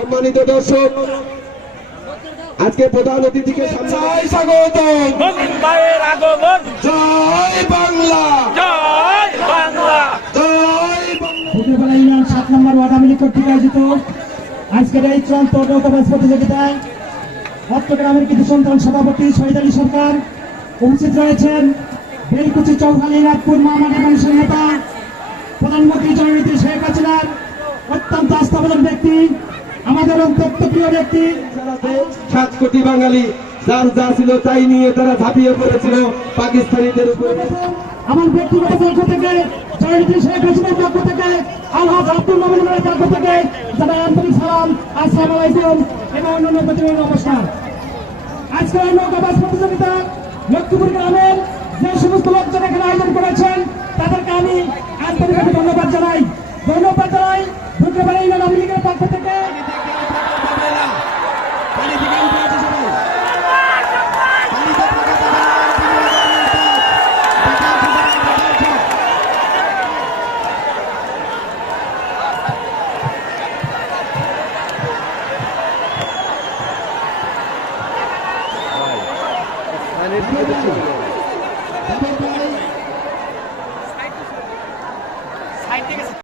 সম্মানিত দর্শক, আজকে প্রধান অতিথিকে স্বাগত। জয় বাংলা, জয় বাংলা, জয় বাংলা। 7 নম্বর ওয়ার্ড আওয়ামী লীগ কর্তৃক আয়োজিত আজকের এই চূড়ান্ত নৌকাবাজ প্রতিযোগিতায় চট্টগ্রামের কিছু সন্তান সভাপতি শহীদ আলী সরকার উপস্থিত রয়েছেন। বেলকুচি চৌখালী রাজপুর মহামারী মানুষের নেতা, প্রধানমন্ত্রী জননেত্রী শেখ হাসিনার অত্যন্ত আস্থাভাজন ব্যক্তি, আমাদের অত্যন্ত প্রিয় ব্যক্তি। 7 কোটি বাঙালি যার যা ছিল তাই নিয়ে তারা ঝাঁপিয়ে পড়েছিল পাকিস্তানিদের উপরে। আমার ব্যক্তিগত পক্ষ থেকে, জননেত্রী শেখ হাসিনার পক্ষ থেকে, আলহাজ আব্দুল মামুনের পক্ষ থেকে যারা আন্তরিক সালাম, আসসালামু আলাইকুম এবং অন্যান্য প্রতিনিধি নমস্কার। আজকের এই নৌকাবাজ প্রতিযোগিতা লক্ষ্মীপুর গ্রামের যে সমস্ত লোকজন এখানে আয়োজন করেছেন তাদেরকে আমি আন্তরিকভাবে ধন্যবাদ জানাই। ধন্যবাদ ইউনিয়ন আওয়ামী লীগের পক্ষ থেকে। Thank you.